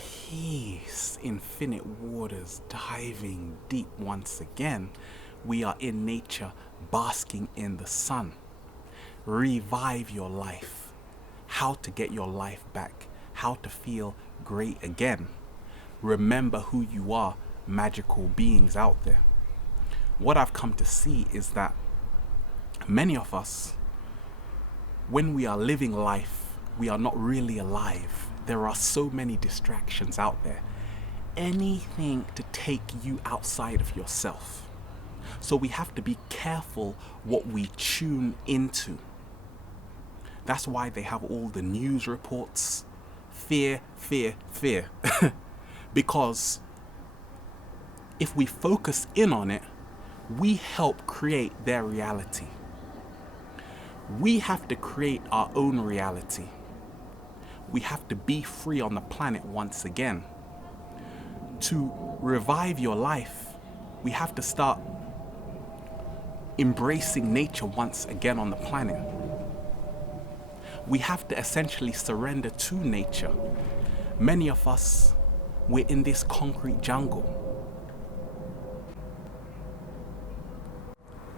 Peace, infinite waters, diving deep once again. We are in nature, basking in the sun. Revive your life. How to get your life back. How to feel great again. Remember who you are, magical beings out there. What I've come to see is that many of us, when we are living life, we are not really alive. There are so many distractions out there. Anything to take you outside of yourself. So we have to be careful what we tune into. That's why they have all the news reports. Fear, fear, fear. Because if we focus in on it, we help create their reality. We have to create our own reality. We have to be free on the planet once again. To revive your life, we have to start embracing nature once again on the planet. We have to essentially surrender to nature. Many of us, we're in this concrete jungle.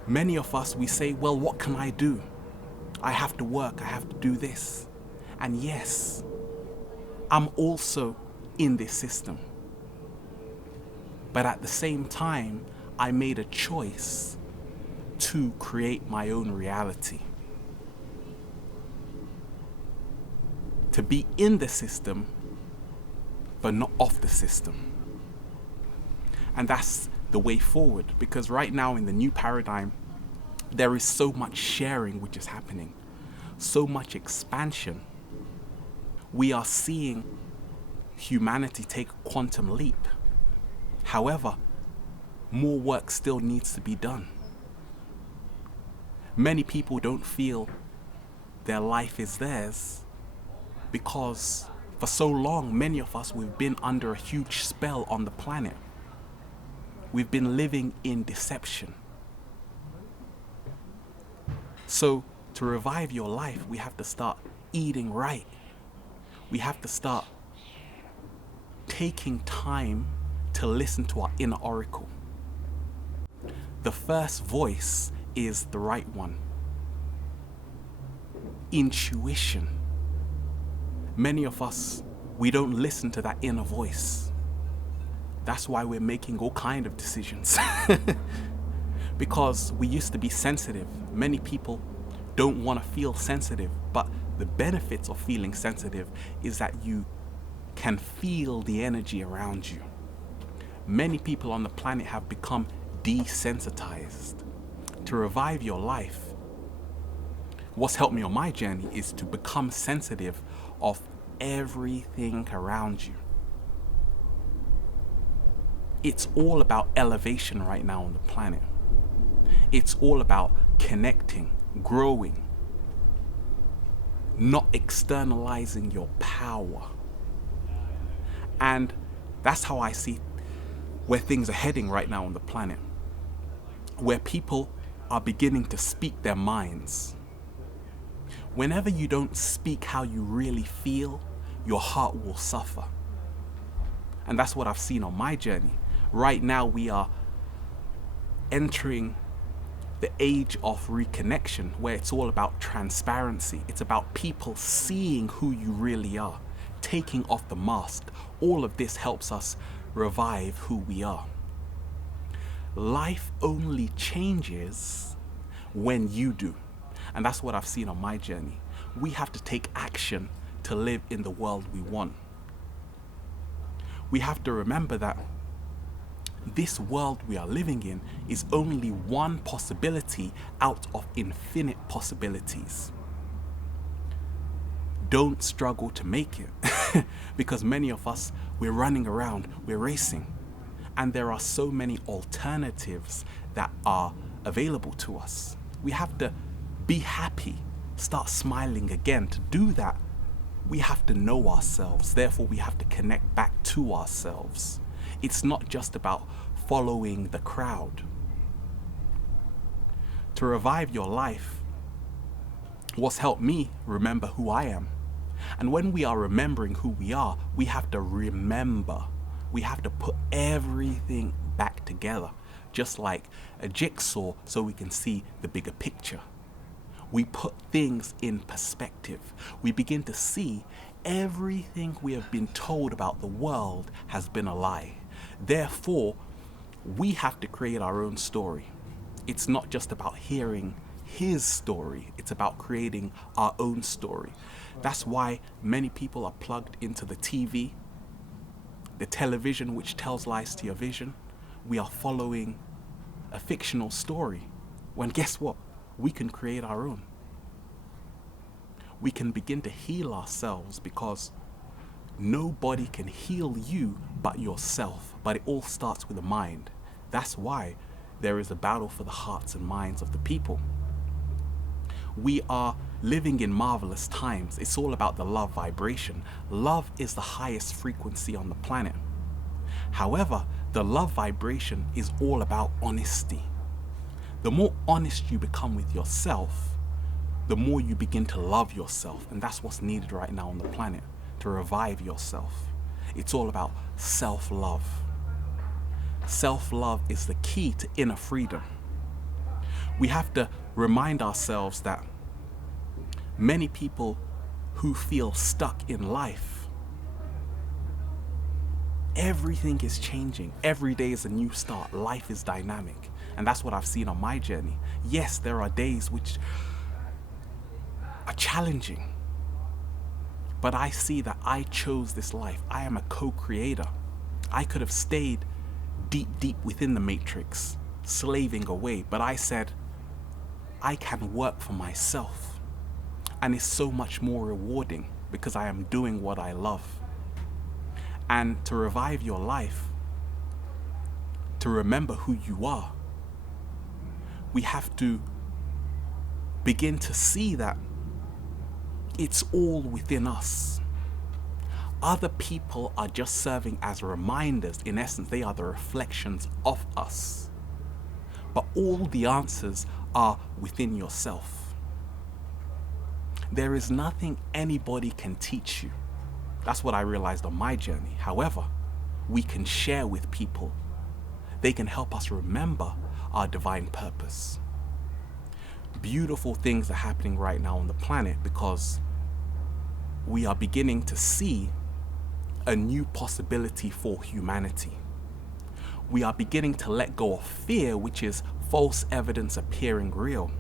Many of us, we say, well, what can I do? I have to work, I have to do this. And yes, I'm also in this system. But at the same time, I made a choice to create my own reality. To be in the system, but not off the system. And that's the way forward, because right now in the new paradigm, there is so much sharing which is happening, so much expansion. We are seeing humanity take a quantum leap. However, more work still needs to be done. Many people don't feel their life is theirs because for so long, many of us, we've been under a huge spell on the planet. We've been living in deception. So to revive your life, we have to start eating right. We have to start taking time to listen to our inner oracle. The first voice is the right one. Intuition. Many of us, we don't listen to that inner voice. That's why we're making all kinds of decisions. Because we used to be sensitive. Many people don't want to feel sensitive, but the benefits of feeling sensitive is that you can feel the energy around you. Many people on the planet have become desensitized. To revive your life, what's helped me on my journey is to become sensitive of everything around you. It's all about elevation right now on the planet. It's all about connecting, growing, not externalizing your power. And that's how I see where things are heading right now on the planet, where people are beginning to speak their minds. Whenever you don't speak how you really feel, your heart will suffer. And that's what I've seen on my journey. Right now we are entering the age of reconnection, where it's all about transparency. It's about people seeing who you really are, taking off the mask. All of this helps us revive who we are. Life only changes when you do. And that's what I've seen on my journey. We have to take action to live in the world we want. We have to remember that this world we are living in is only one possibility out of infinite possibilities. Don't struggle to make it because many of us, we're running around, we're racing, and there are so many alternatives that are available to us. We have to be happy, start smiling again. To do that, we have to know ourselves. Therefore, we have to connect back to ourselves. It's not just about following the crowd. To revive your life, what's helped me remember who I am And when we are remembering who we are, we have to remember. We have to put everything back together, just like a jigsaw, so we can see the bigger picture. We put things in perspective. We begin to see everything we have been told about the world has been a lie. Therefore, we have to create our own story. It's not just about hearing his story, it's about creating our own story. That's why many people are plugged into the TV, the television, which tells lies to your vision. We are following a fictional story, when guess what? We can create our own. We can begin to heal ourselves, because nobody can heal you but yourself. But it all starts with the mind. That's why there is a battle for the hearts and minds of the people. We are living in marvelous times. It's all about the love vibration. Love is the highest frequency on the planet. However, the love vibration is all about honesty. The more honest you become with yourself, the more you begin to love yourself. And that's what's needed right now on the planet, to revive yourself. It's all about self-love. Self-love is the key to inner freedom. We have to remind ourselves that many people who feel stuck in life, everything is changing. Every day is a new start. Life is dynamic. And that's what I've seen on my journey. Yes, there are days which are challenging, but I see that I chose this life. I am a co-creator. I could have stayed deep within the matrix, slaving away, but I said, I can work for myself. And it's so much more rewarding because I am doing what I love. And to revive your life, to remember who you are, we have to begin to see that it's all within us. Other people are just serving as reminders. In essence, they are the reflections of us. But all the answers are within yourself. There is nothing anybody can teach you. That's what I realized on my journey. However, we can share with people. They can help us remember our divine purpose. Beautiful things are happening right now on the planet because we are beginning to see a new possibility for humanity. We are beginning to let go of fear, which is false evidence appearing real.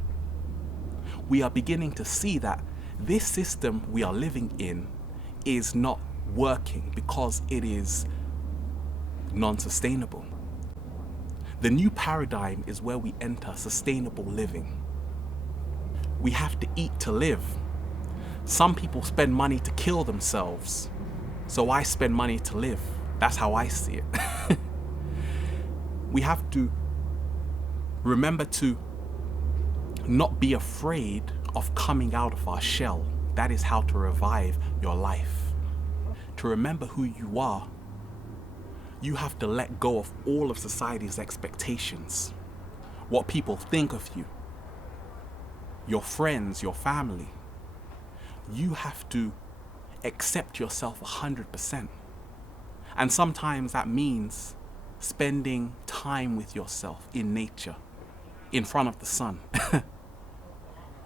We are beginning to see that this system we are living in is not working because it is non-sustainable. The new paradigm is where we enter sustainable living. We have to eat to live. Some people spend money to kill themselves, so I spend money to live. That's how I see it. We have to remember to not be afraid of coming out of our shell. That is how to revive your life. To remember who you are, you have to let go of all of society's expectations. What people think of you, your friends, your family. You have to accept yourself 100%. And sometimes that means spending time with yourself in nature, in front of the sun,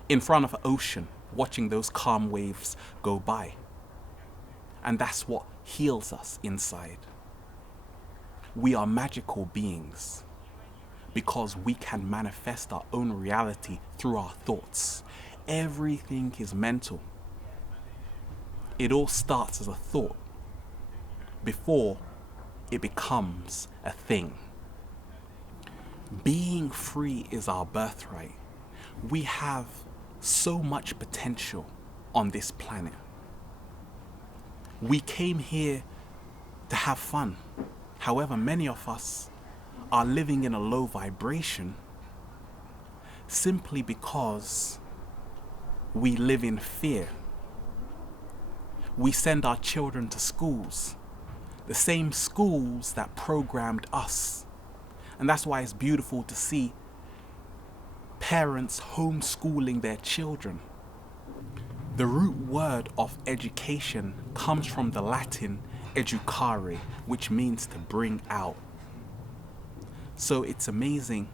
in front of an ocean, watching those calm waves go by. And that's what heals us inside. We are magical beings because we can manifest our own reality through our thoughts. Everything is mental. It all starts as a thought before it becomes a thing. Being free is our birthright. We have so much potential on this planet. We came here to have fun. However, many of us are living in a low vibration simply because we live in fear. We send our children to schools, the same schools that programmed us. And that's why it's beautiful to see parents homeschooling their children. The root word of education comes from the Latin educare, which means to bring out. So it's amazing.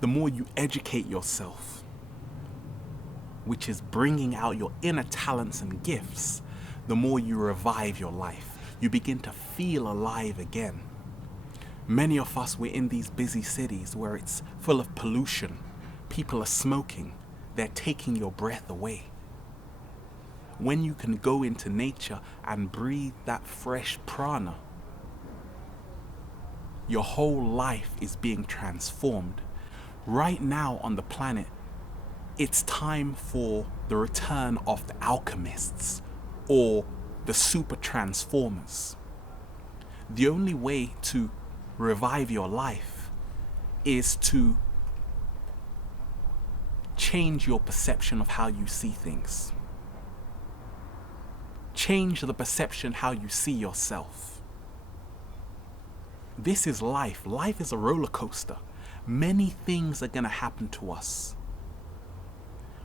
The more you educate yourself, which is bringing out your inner talents and gifts, the more you revive your life. You begin to feel alive again. Many of us, we're in these busy cities where it's full of pollution. People are smoking. They're taking your breath away. When you can go into nature and breathe that fresh prana, your whole life is being transformed. Right now on the planet, it's time for the return of the alchemists or the super transformers. The only way to revive your life is to change your perception of how you see things. Change the perception how you see yourself. This is life. Life is a roller coaster. Many things are going to happen to us.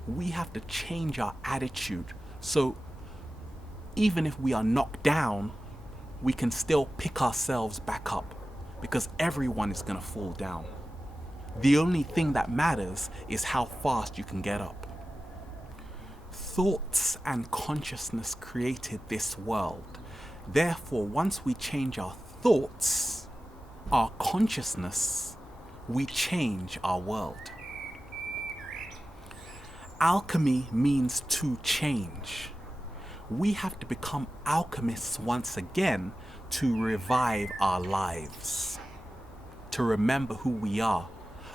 We have to change our attitude. So even if we are knocked down, we can still pick ourselves back up, because everyone is going to fall down. The only thing that matters is how fast you can get up. Thoughts and consciousness created this world. Therefore, once we change our thoughts, our consciousness, we change our world. Alchemy means to change. We have to become alchemists once again to revive our lives, to remember who we are,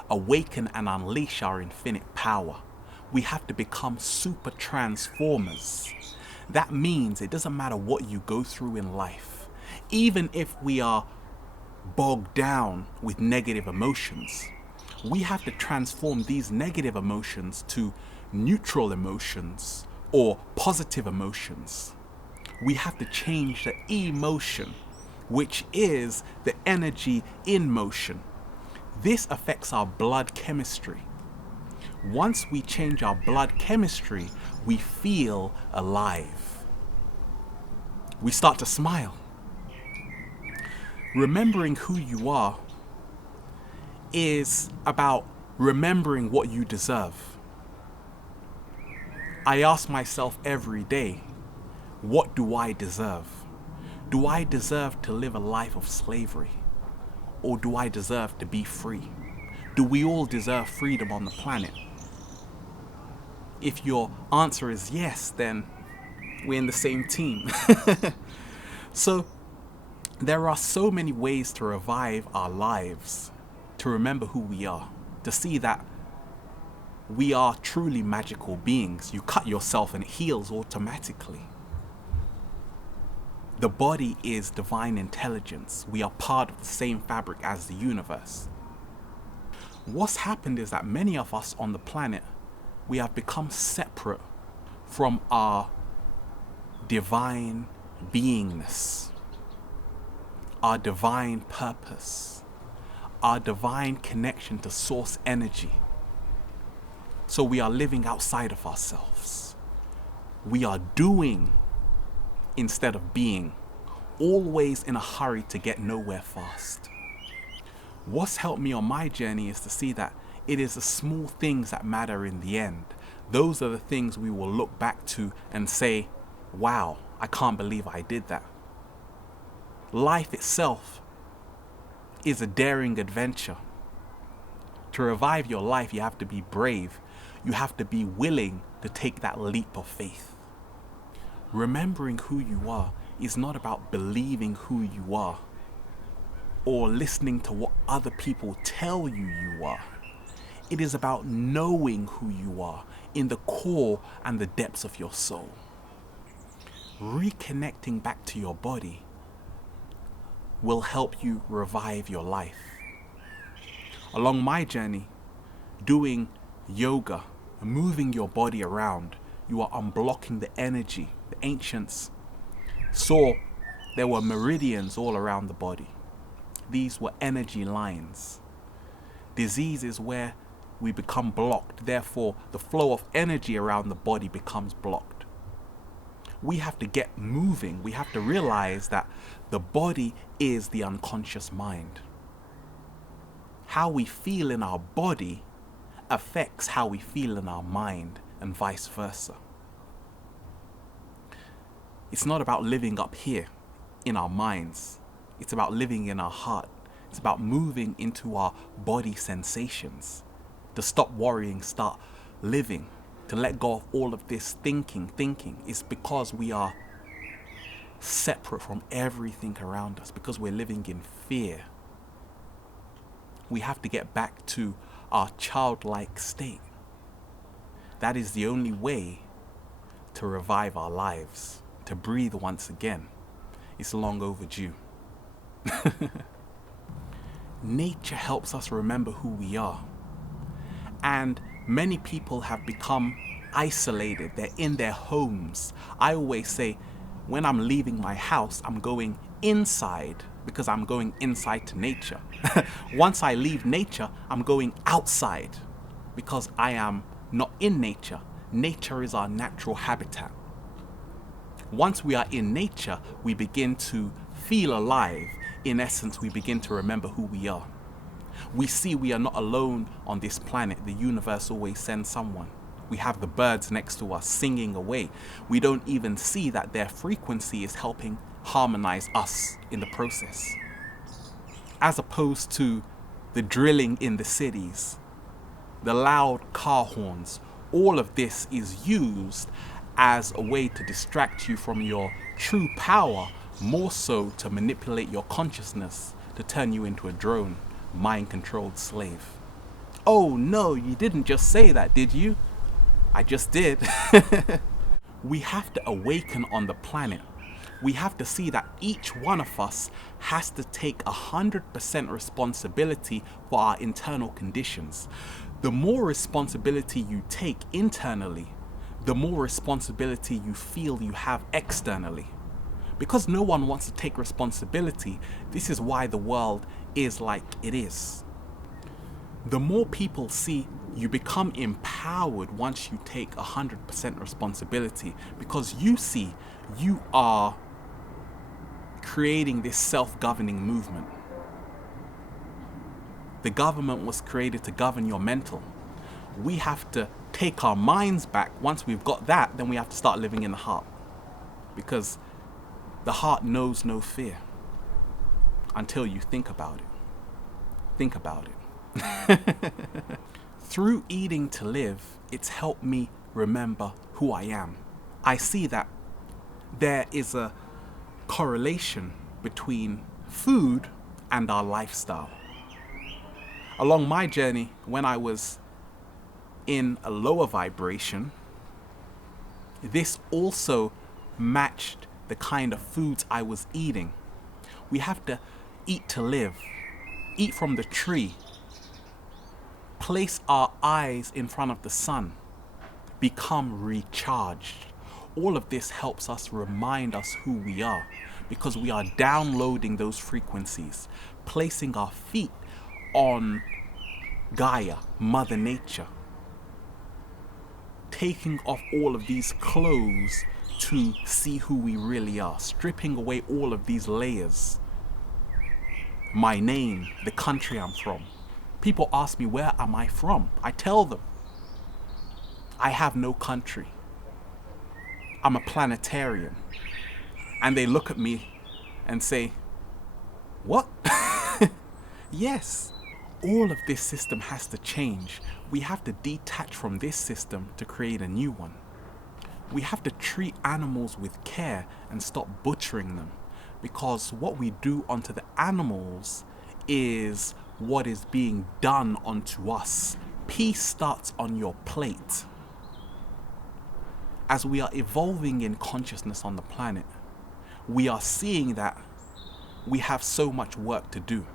awaken and unleash our infinite power. We have to become super transformers. That means it doesn't matter what you go through in life. Even if we are bogged down with negative emotions, we have to transform these negative emotions to neutral emotions or positive emotions. We have to change the emotion, which is the energy in motion. This affects our blood chemistry. Once we change our blood chemistry, we feel alive. We start to smile. Remembering who you are is about remembering what you deserve. I ask myself every day, what do I deserve? Do I deserve to live a life of slavery? Or do I deserve to be free? Do we all deserve freedom on the planet? If your answer is yes, then we're in the same team. So there are so many ways to revive our lives, to remember who we are, to see that we are truly magical beings. You cut yourself and it heals automatically. The body is divine intelligence. We are part of the same fabric as the universe. What's happened is that many of us on the planet, we have become separate from our divine beingness, our divine purpose, our divine connection to source energy. So we are living outside of ourselves. We are doing instead of being, always in a hurry to get nowhere fast. What's helped me on my journey is to see that it is the small things that matter in the end. Those are the things we will look back to and say, wow, I can't believe I did that. Life itself is a daring adventure. To revive your life, you have to be brave. You have to be willing to take that leap of faith. Remembering who you are is not about believing who you are or listening to what other people tell you you are. It is about knowing who you are in the core and the depths of your soul. Reconnecting back to your body will help you revive your life. Along my journey, doing yoga, moving your body around, you are unblocking the energy. The ancients saw there were meridians all around the body. These were energy lines. Disease is where we become blocked. Therefore, the flow of energy around the body becomes blocked. We have to get moving. We have to realize that the body is the unconscious mind. How we feel in our body affects how we feel in our mind, and vice versa. It's not about living up here in our minds. It's about living in our heart. It's about moving into our body sensations. To stop worrying, start living. To let go of all of this thinking. It's because we are separate from everything around us, because we're living in fear. We have to get back to our childlike state. That is the only way to revive our lives, to breathe once again. It's long overdue. Nature helps us remember who we are. And many people have become isolated. They're in their homes. I always say, when I'm leaving my house, I'm going inside, because I'm going inside to nature. Once I leave nature, I'm going outside, because I am not in nature. Nature is our natural habitat. Once we are in nature, we begin to feel alive. In essence, we begin to remember who we are. We see we are not alone on this planet. The universe always sends someone. We have the birds next to us singing away. We don't even see that their frequency is helping harmonize us in the process. As opposed to the drilling in the cities, the loud car horns, all of this is used as a way to distract you from your true power, more so to manipulate your consciousness, to turn you into a drone, mind-controlled slave. Oh no, you didn't just say that, did you? I just did. We have to awaken on the planet. We have to see that each one of us has to take 100% responsibility for our internal conditions. The more responsibility you take internally, the more responsibility you feel you have externally. Because no one wants to take responsibility, this is why the world is like it is. The more people see, you become empowered once you take 100% responsibility, because you see you are creating this self-governing movement. The government was created to govern your mental. We have to take our minds back. Once we've got that, then we have to start living in the heart, because the heart knows no fear until you think about it. Think about it. Through eating to live, it's helped me remember who I am. I see that there is a correlation between food and our lifestyle. Along my journey, when I was in a lower vibration, this also matched the kind of foods I was eating. We have to eat to live. Eat from the tree. Place our eyes in front of the sun. Become recharged. All of this helps us remind us who we are, because we are downloading those frequencies, placing our feet on Gaia, Mother Nature, taking off all of these clothes to see who we really are, stripping away all of these layers. My name, the country I'm from. People ask me, where am I from? I tell them, I have no country. I'm a planetarian. And they look at me and say, what? Yes. All of this system has to change. We have to detach from this system to create a new one. We have to treat animals with care and stop butchering them, because what we do onto the animals is what is being done onto us. Peace starts on your plate. As we are evolving in consciousness on the planet, we are seeing that we have so much work to do.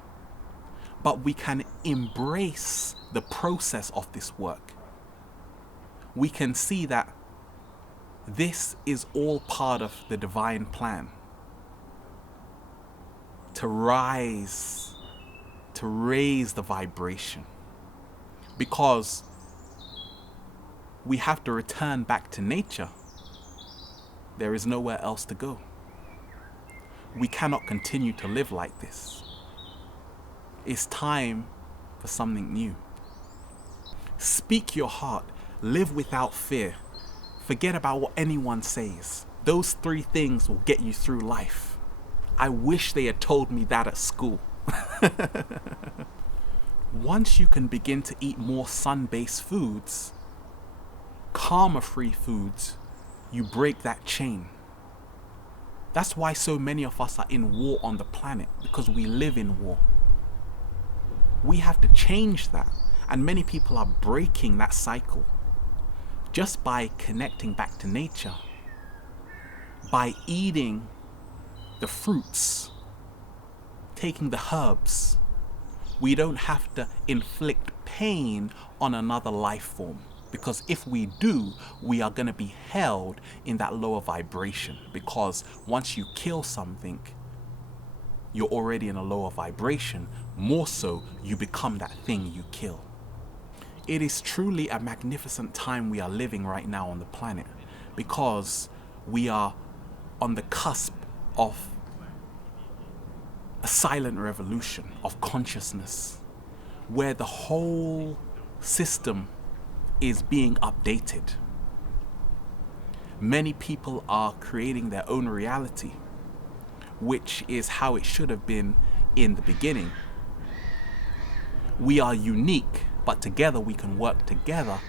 But we can embrace the process of this work. We can see that this is all part of the divine plan. To raise the vibration. because we have to return back to nature. There is nowhere else to go. We cannot continue to live like this. It's time for something new. Speak your heart. Live without fear. Forget about what anyone says. Those 3 things will get you through life. I wish they had told me that at school. Once you can begin to eat more sun-based foods, karma-free foods, you break that chain. That's why so many of us are in war on the planet, because we live in war. We have to change that, and many people are breaking that cycle just by connecting back to nature, by eating the fruits, taking the herbs. We don't have to inflict pain on another life form, because if we do, we are going to be held in that lower vibration, because once you kill something, you're already in a lower vibration. More so, you become that thing you kill. It is truly a magnificent time we are living right now on the planet, because we are on the cusp of a silent revolution of consciousness, where the whole system is being updated. Many people are creating their own reality, which is how it should have been in the beginning. We are unique, but together we can work together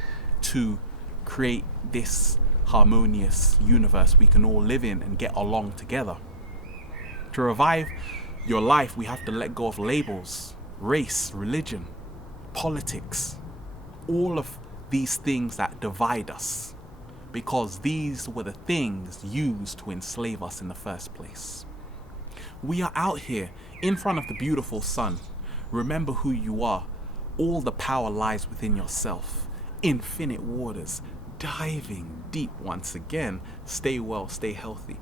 to create this harmonious universe we can all live in and get along together. To revive your life, we have to let go of labels, race, religion, politics, all of these things that divide us, because these were the things used to enslave us in the first place. We are out here in front of the beautiful sun. Remember who you are. All the power lies within yourself. Infinite waters, diving deep once again. Stay well, stay healthy.